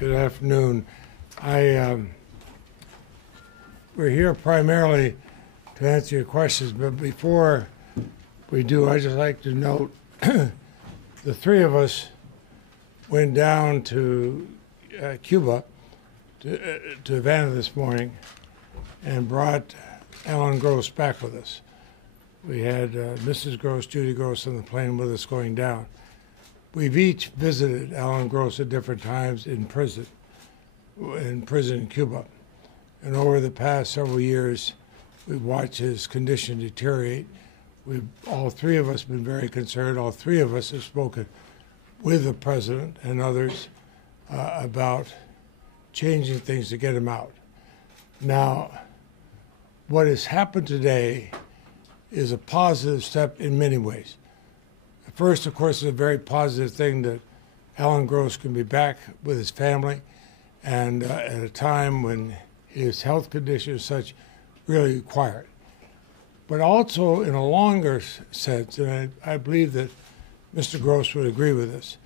Good afternoon. We're here primarily to answer your questions, but before we do, I'd just like to note the three of us went down to Cuba, to Havana this morning, and brought Alan Gross back with us. We had Mrs. Gross, Judy Gross, on the plane with us going down. We've each visited Alan Gross at different times in prison in Cuba. And over the past several years, we've watched his condition deteriorate. All three of us have been very concerned. All three of us have spoken with the president and others about changing things to get him out. Now, what has happened today is a positive step in many ways. First, of course, is a very positive thing that Alan Gross can be back with his family, and at a time when his health condition is such really required. But also, in a longer sense, and I believe that Mr. Gross would agree with this,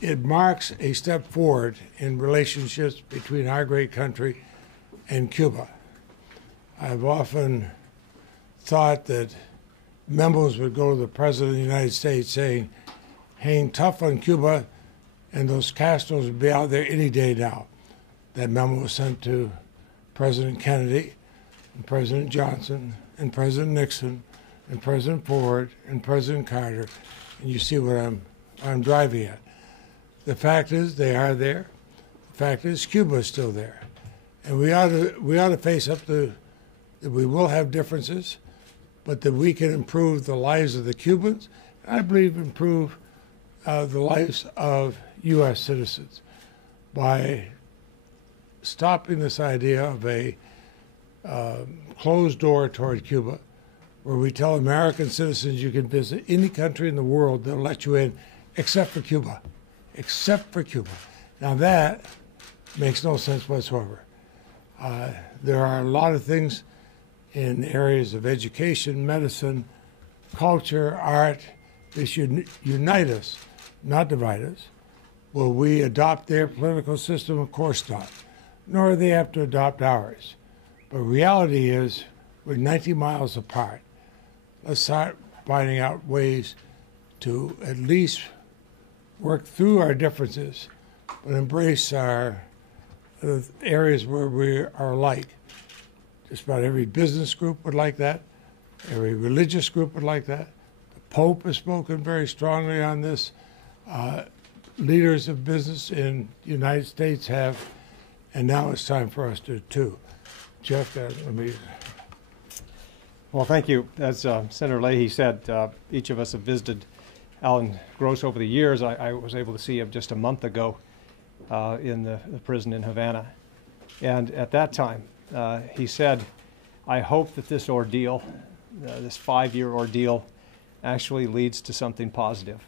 it marks a step forward in relationships between our great country and Cuba. I've often thought that memos would go to the President of the United States saying, hang tough on Cuba, and those Castros would be out there any day now. That memo was sent to President Kennedy, and President Johnson, and President Nixon, and President Ford, and President Carter, and you see what I'm driving at. The fact is, they are there. The fact is, Cuba is still there. And we ought to face up to that we will have differences, but that we can improve the lives of the Cubans, and I believe improve the lives of U.S. citizens by stopping this idea of a closed door toward Cuba, where we tell American citizens you can visit any country in the world, they'll let you in, except for Cuba. Except for Cuba. Now that makes no sense whatsoever. There are a lot of things in areas of education, medicine, culture, art that should unite us, not divide us. Will we adopt their political system? Of course not. Nor do they have to adopt ours. But reality is we're 90 miles apart. Let's start finding out ways to at least work through our differences, but embrace our areas where we are alike. Just about every business group would like that. Every religious group would like that. The Pope has spoken very strongly on this. Leaders of business in the United States have, and now it's time for us to too. Jeff, let me. Well, thank you. As Senator Leahy said, each of us have visited Alan Gross over the years. I was able to see him just a month ago in the prison in Havana. And at that time, he said, I hope that this ordeal, this 5-year ordeal, actually leads to something positive.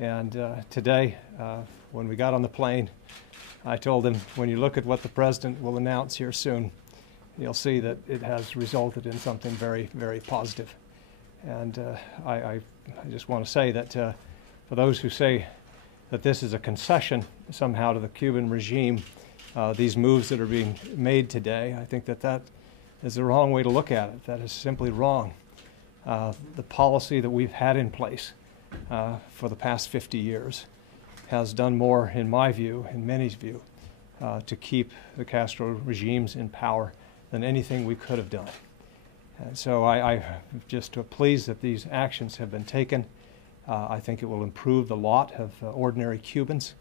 And today, when we got on the plane, I told him, when you look at what the President will announce here soon, you'll see that it has resulted in something very, very positive. And I just want to say that for those who say that this is a concession somehow to the Cuban regime, these moves that are being made today, I think that that is the wrong way to look at it. That is simply wrong. The policy that we've had in place for the past 50 years has done more, in my view, in many's view, to keep the Castro regimes in power than anything we could have done. And so I'm just pleased that these actions have been taken. I think it will improve the lot of ordinary Cubans,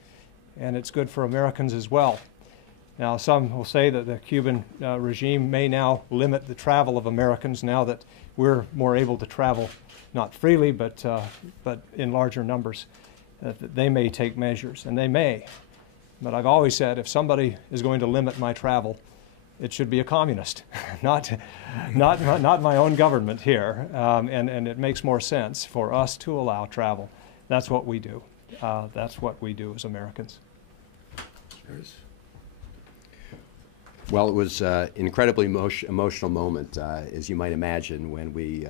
and it's good for Americans as well. Now, some will say that the Cuban regime may now limit the travel of Americans now that we're more able to travel, not freely, but in larger numbers. That they may take measures, and they may. But I've always said, if somebody is going to limit my travel, it should be a communist, not my own government here. And it makes more sense for us to allow travel. That's what we do. That's what we do as Americans. Well, it was an incredibly emotional moment, as you might imagine, when we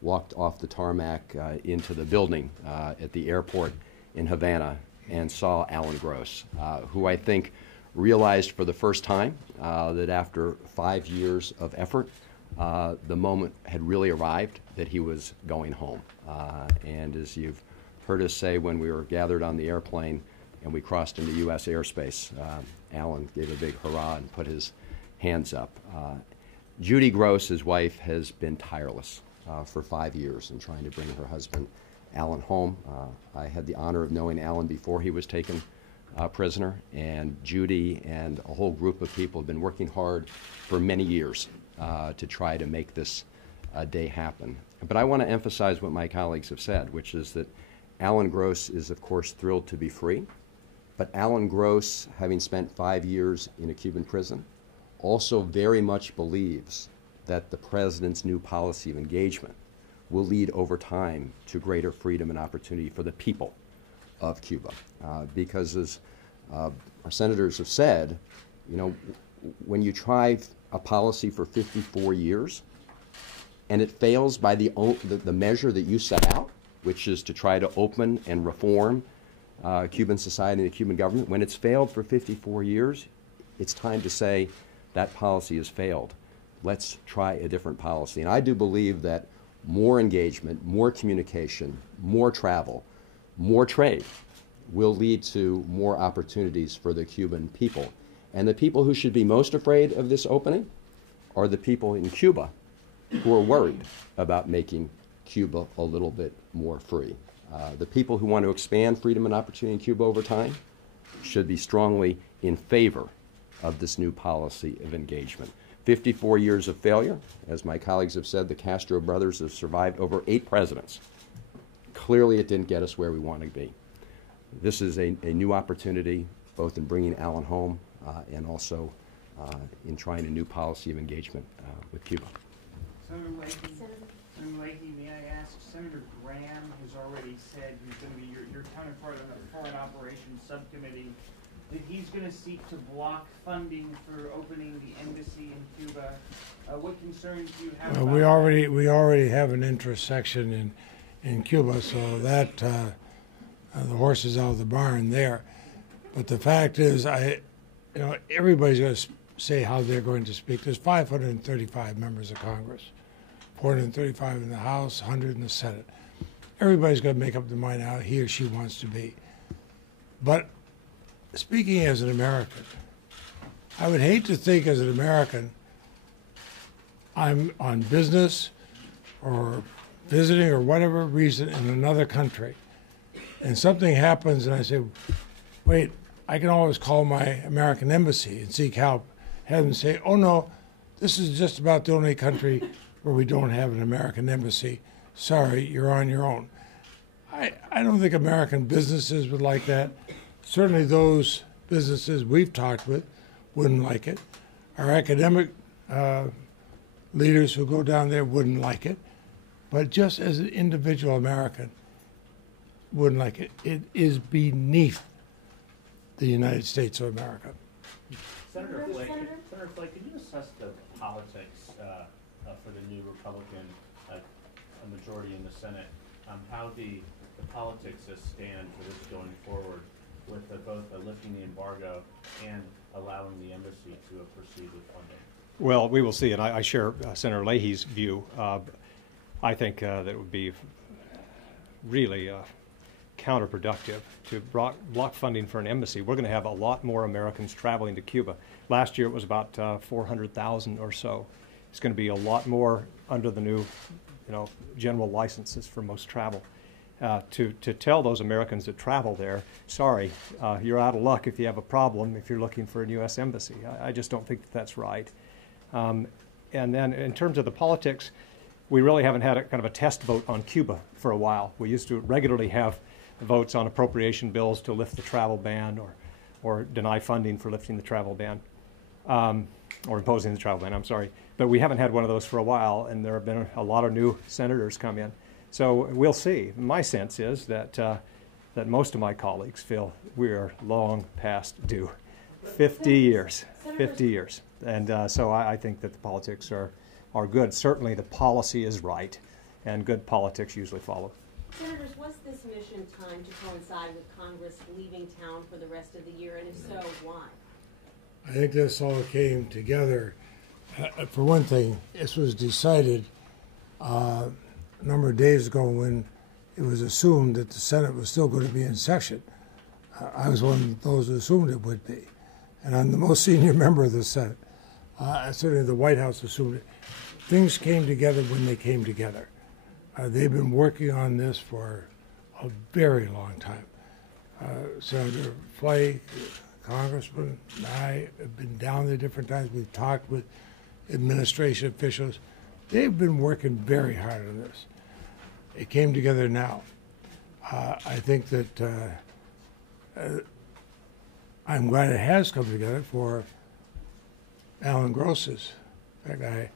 walked off the tarmac into the building at the airport in Havana and saw Alan Gross, who I think realized for the first time that after 5 years of effort, the moment had really arrived that he was going home. And as you've heard us say when we were gathered on the airplane and we crossed into U.S. airspace, Alan gave a big hurrah and put his hands up. Judy Gross, his wife, has been tireless for 5 years in trying to bring her husband, Alan, home. I had the honor of knowing Alan before he was taken prisoner, and Judy and a whole group of people have been working hard for many years to try to make this day happen. But I want to emphasize what my colleagues have said, which is that Alan Gross is, of course, thrilled to be free, but Alan Gross, having spent 5 years in a Cuban prison, also very much believes that the president's new policy of engagement will lead over time to greater freedom and opportunity for the people of Cuba. Because as our senators have said, you know, when you try a policy for 54 years and it fails by the measure that you set out, which is to try to open and reform Cuban society and the Cuban government, when it's failed for 54 years, it's time to say that policy has failed. Let's try a different policy. And I do believe that more engagement, more communication, more travel, more trade will lead to more opportunities for the Cuban people. And the people who should be most afraid of this opening are the people in Cuba who are worried about making Cuba a little bit more free. The people who want to expand freedom and opportunity in Cuba over time should be strongly in favor of this new policy of engagement. 54 years of failure. As my colleagues have said, the Castro brothers have survived over 8 presidents. Clearly, it didn't get us where we want to be. This is a new opportunity, both in bringing Alan home and also in trying a new policy of engagement with Cuba. Senator Leahy, may I ask, Senator Graham has already said he's going to be your counterpart on the Foreign Operations Subcommittee, that he's going to seek to block funding for opening the embassy in Cuba. What concerns do you have about that? We already have an interest section in Cuba, so that the horse is out of the barn there. But the fact is, everybody's going to say how they're going to speak. There's 535 members of Congress, 435 in the House, 100 in the Senate. Everybody's going to make up their mind how he or she wants to be. But speaking as an American, I would hate to think as an American I'm on business or visiting or whatever reason in another country, and something happens and I say, wait, I can always call my American embassy and seek help. Have them say, oh no, this is just about the only country where we don't have an American embassy. Sorry, you're on your own. I don't think American businesses would like that. Certainly those businesses we've talked with wouldn't like it. Our academic leaders who go down there wouldn't like it. But just as an individual American wouldn't like it. It is beneath the United States of America. Senator Flake, can you assess the politics for the new Republican majority in the Senate, how the politics stand for this going forward with both lifting the embargo and allowing the embassy to proceed with funding? Well, we will see, and I share Senator Leahy's view. I think that it would be really counterproductive to block funding for an embassy. We're going to have a lot more Americans traveling to Cuba. Last year it was about 400,000 or so. It's going to be a lot more under the new, general licenses for most travel. To tell those Americans that travel there, sorry, you're out of luck if you have a problem if you're looking for a U.S. embassy. I just don't think that that's right. And then in terms of the politics, we really haven't had a kind of a test vote on Cuba for a while. We used to regularly have votes on appropriation bills to lift the travel ban or deny funding for lifting the travel ban, or imposing the travel ban, I'm sorry. But we haven't had one of those for a while, and there have been a lot of new senators come in. So we'll see. My sense is that that most of my colleagues feel we are long past due. 50 years. And so I think that the politics are good. Certainly the policy is right, and good politics usually follow. Senators, was this mission timed to coincide with Congress leaving town for the rest of the year, and if so, why? I think this all came together. For one thing, this was decided a number of days ago when it was assumed that the Senate was still going to be in session. I was one of those who assumed it would be. And I'm the most senior member of the Senate. Certainly the White House assumed it. Things came together when they came together. They've been working on this for a very long time. Senator Flake, Congressman, and I have been down there different times. We've talked with administration officials. They've been working very hard on this. It came together now. I think that I'm glad it has come together for Alan Gross's. In fact,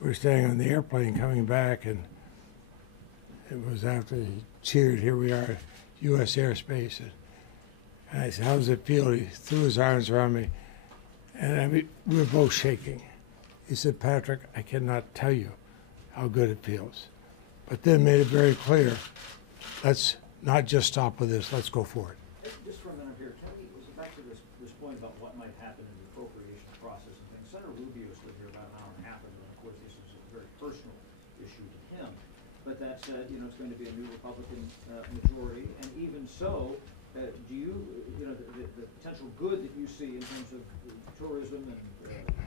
we were staying on the airplane coming back, and it was after he cheered, "Here we are, U.S. airspace." And I said, "How does it feel?" He threw his arms around me, and we were both shaking. He said, "Patrick, I cannot tell you how good it feels." But then made it very clear, let's not just stop with this, let's go forward. Just for a minute here, Tony, back to this point about what might happen in the appropriation process and things. Senator Rubio stood here about an hour and a half ago, and of course this is a very personal issue to him. But that said, it's going to be a new Republican majority, and even so, do you, the potential good that you see in terms of tourism and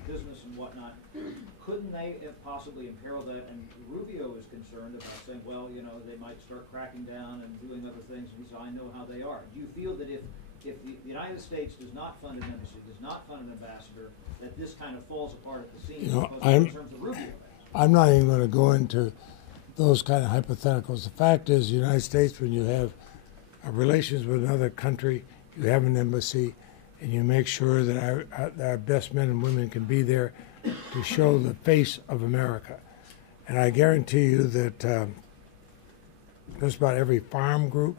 business and whatnot, couldn't they have possibly imperil that? And Rubio is concerned about saying, well, they might start cracking down and doing other things, and he said, I know how they are. Do you feel that if the United States does not fund an embassy, does not fund an ambassador, that this kind of falls apart at the seams in terms of Rubio? I'm not even going to go into those kind of hypotheticals. The fact is, the United States, when you have relations with another country, you have an embassy, and you make sure that our best men and women can be there to show the face of America. And I guarantee you that just about every farm group,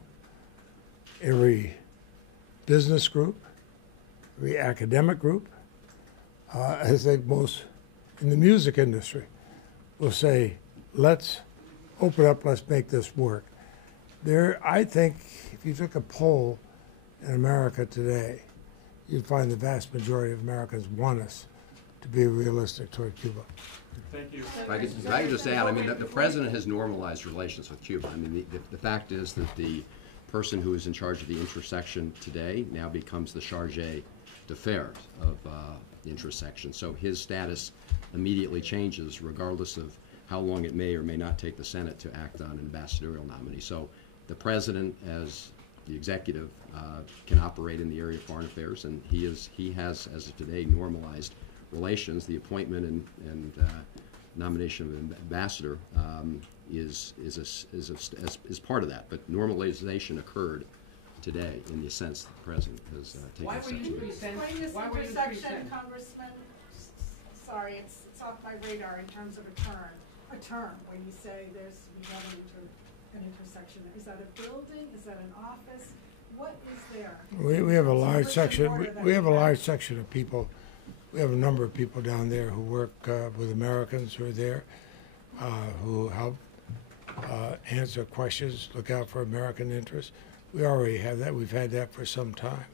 every business group, every academic group, I think most in the music industry will say, let's open up, let's make this work. I think if you took a poll in America today, you'd find the vast majority of Americans want us to be realistic toward Cuba. Thank you. If I could just add, I mean, the president has normalized relations with Cuba. I mean, the fact is that the person who is in charge of the intersection today now becomes the charge d'affaires of the intersection. So his status immediately changes regardless of how long it may or may not take the Senate to act on an ambassadorial nominee. So the president, as the executive, can operate in the area of foreign affairs, and he has, as of today, normalized relations. The appointment and nomination of an ambassador is part of that. But normalization occurred today in the sense that the president has taken steps. Explain this intersection, Congressman. Sorry, it's off my radar in terms of a term when you say we have an intersection. Is that a building? Is that an office? What is there? We have a large section. We have a large section of people. We have a number of people down there who work with Americans who are there, who help answer questions, look out for American interests. We already have that. We've had that for some time.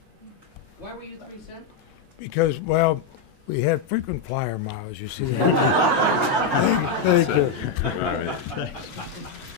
Why were you 3 cents? Because, well, we had frequent flyer miles, you see that. Thank you.